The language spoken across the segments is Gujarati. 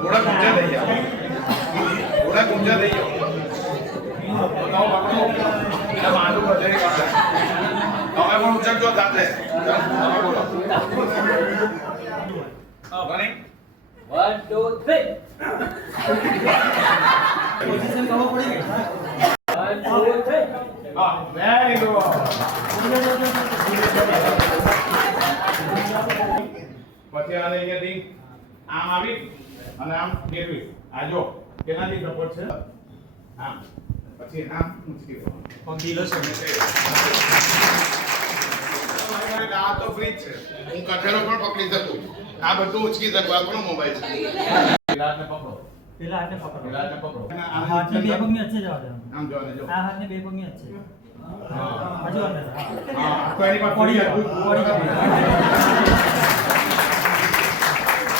થોડા ઊંચા થઈ જાઓ, થોડા ઊંચા થઈ જાઓ. बताओ पकड़ो એટલે માથું વધારે કાઢે. તમે પણ ઉચકજો સાથે. તમે બોલો. running 1 2 3 પોઝિશન કવો પડી ગઈ 1 2 3 હા વેરી ગુડ. પછી આને અહીંયાથી આમ આવી અને આમ ફેરવી. આ જો કેનાથી સપોર્ટ છે આમ પછી આમ ઊંચકી પંખીલો છે આ તો ફ્રી છે. હું કઠેડો પણ પકડી શકું. આ બધું ઉચકી શકું. આપણો મોબાઈલ છે. પેલાને પકડો. પેલા હાથને પકડો પેલાને પકડો. આ હાથને બે પગની વચ્ચે જવા દો આમ જો અને જો. આ હાથને બે પગની વચ્ચે હા હજુ અંદર હા તો એની પર પડી પડી જાઓ,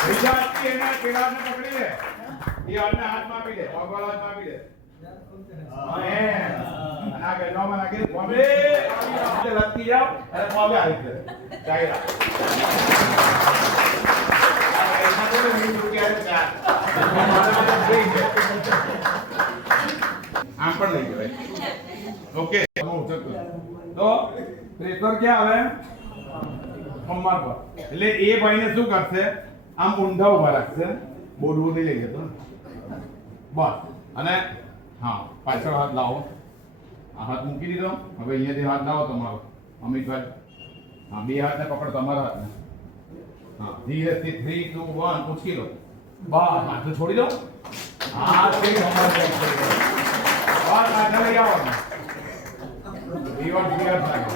વિચારથી એના પેલાને પકડી લે. એ અન્ન હાથમાં આપી દે. પગવાળો હાથમાં આપી દે. હા એમ. ના કે નો માં નાખી બોમ્બે આવી લટકી જાવ અને બોમ્બે આવી જાય. ચાઈલા. એમાં તો નહીં રૂપિયા ચાર. આમ પણ લઈ જવાય. ઓકે તો પ્રેશર ક્યાં આવે કમર પર. એટલે એ ભાઈને શું કરશે આમ ઊંધા ઉભા રાખશે. બોડવું નહીં લઈ જતો બસ. અને હા પાછળ હાથ લાવો. આ હાથ મૂકી દીધો. હવે અહીંયાથી હાથ લાવો તમારો અમિતભાઈ. હા બે હાથને પકડ તમારા હાથને. હા ધીરેથી 3 2 1 ઉચકી લો. બસ હાથ છોડી દો. હા તે હમણાં બસ હાથ લઈ આવો. જીવન ક્લિયર થાય.